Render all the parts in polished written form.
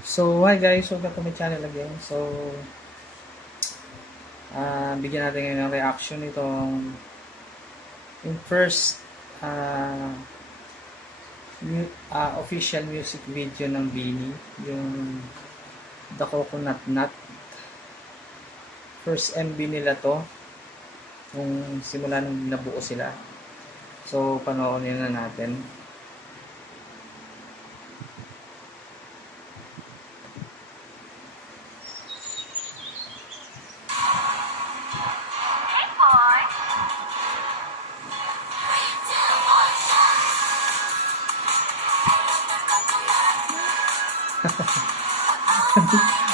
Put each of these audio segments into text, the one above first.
So, hi guys, welcome to my channel again. So, bigyan natin ngayon ng reaction itong yung first official music video ng BINI, yung The Coconut Nut. First MV nila to, kung simula nung nabuo sila. So, panoorin na natin.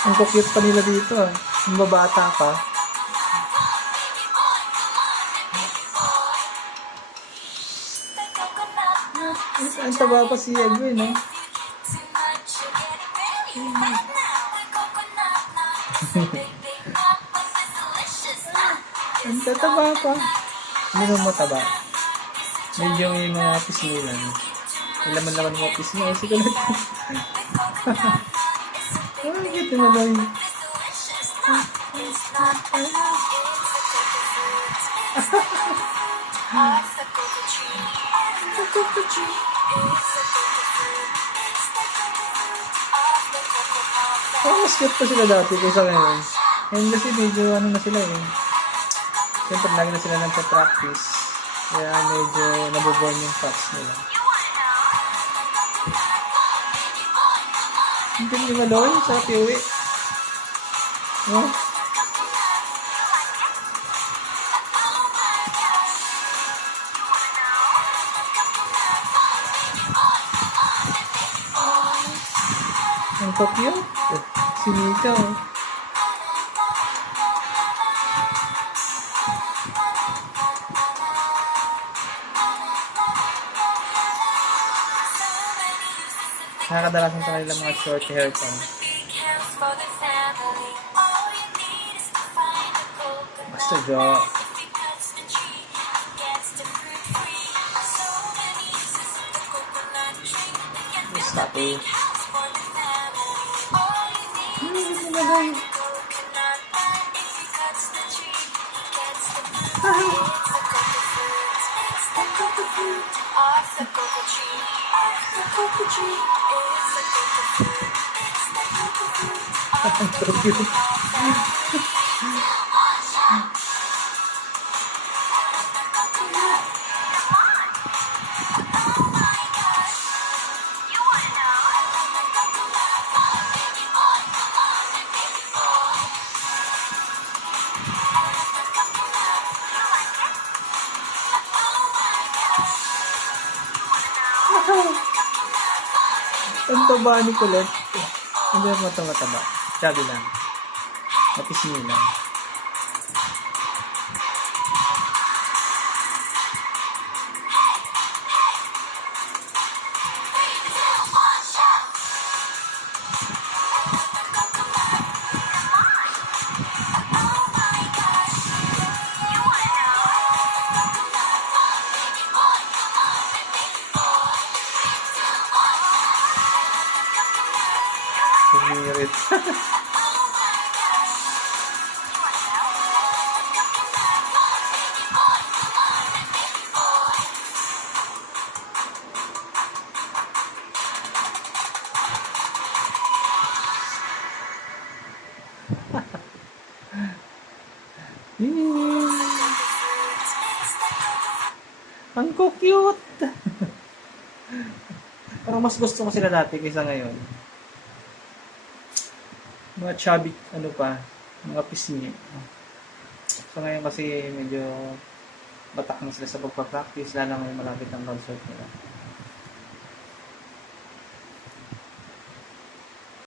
Ang cute pa nila dito. Ang babata pa. Ang taba pa si Edwin, no? Ang tataba pa. Hindi naman mataba. Medyo yung mga pisngilan. Laman-laman mga pisngilan. Sige ulit. Ay, ito na lang. Mas cute pa sila dati kaysa ngayon. Ngayon kasi medyo ano na sila eh. Siyempre lagi na sila nagpa-practice. Kaya medyo nabuborn yung shots nila. Hindi nyo maloy sa piwi. No? Ang cute. Si Mika, oh. Nakakadalasan sa kanila mga short hair pa. Basta jo. Basta po. Ang taba ni Colette. Hindi mo mataba. Sabi lang. Napisingin lang. Sumirit. Ang cute. Parang mas gusto ko sila dati kaysa ngayon. Mga chubby, ano pa, mga pisngi. So ngayon kasi medyo batak na sila sa pagpa-practice, lalo ngayon malapit ang concert nila.